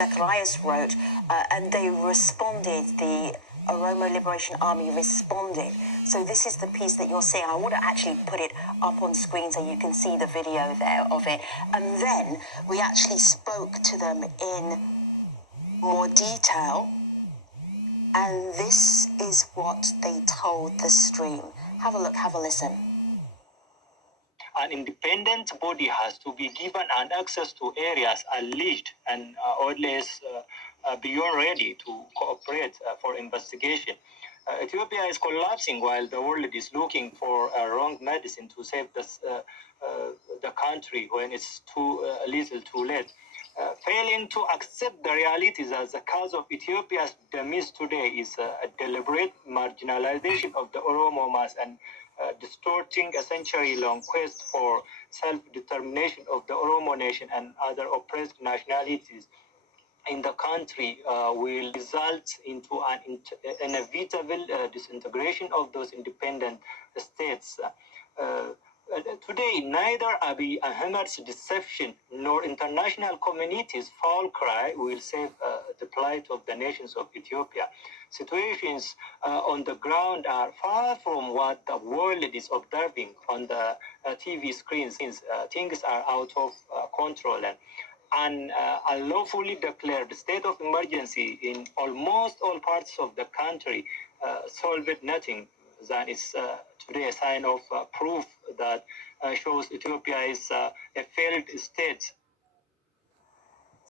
Zacharias wrote, and they responded, the Oromo Liberation Army responded. So this is the piece that you're seeing. I want to actually put it up on screen so you can see the video there of it. And then we actually spoke to them in more detail. And this is what they told the stream. Have a look, have a listen. An independent body has to be given an access to areas alleged and always beyond ready to cooperate for investigation. Ethiopia is collapsing while the world is looking for a wrong medicine to save the country when it's too little too late. Failing to accept the realities as the cause of Ethiopia's demise today is a deliberate marginalization of the Oromo mass and distorting a century-long quest for self-determination of the Oromo nation and other oppressed nationalities in the country will result into an inevitable disintegration of those independent states. Today, neither Abiy Ahmed's deception nor international community's foul cry will save the plight of the nations of Ethiopia. Situations on the ground are far from what the world is observing on the TV screens. Things are out of control, and unlawfully declared state of emergency in almost all parts of the country solved nothing. That is today a sign of proof that shows Ethiopia is a failed state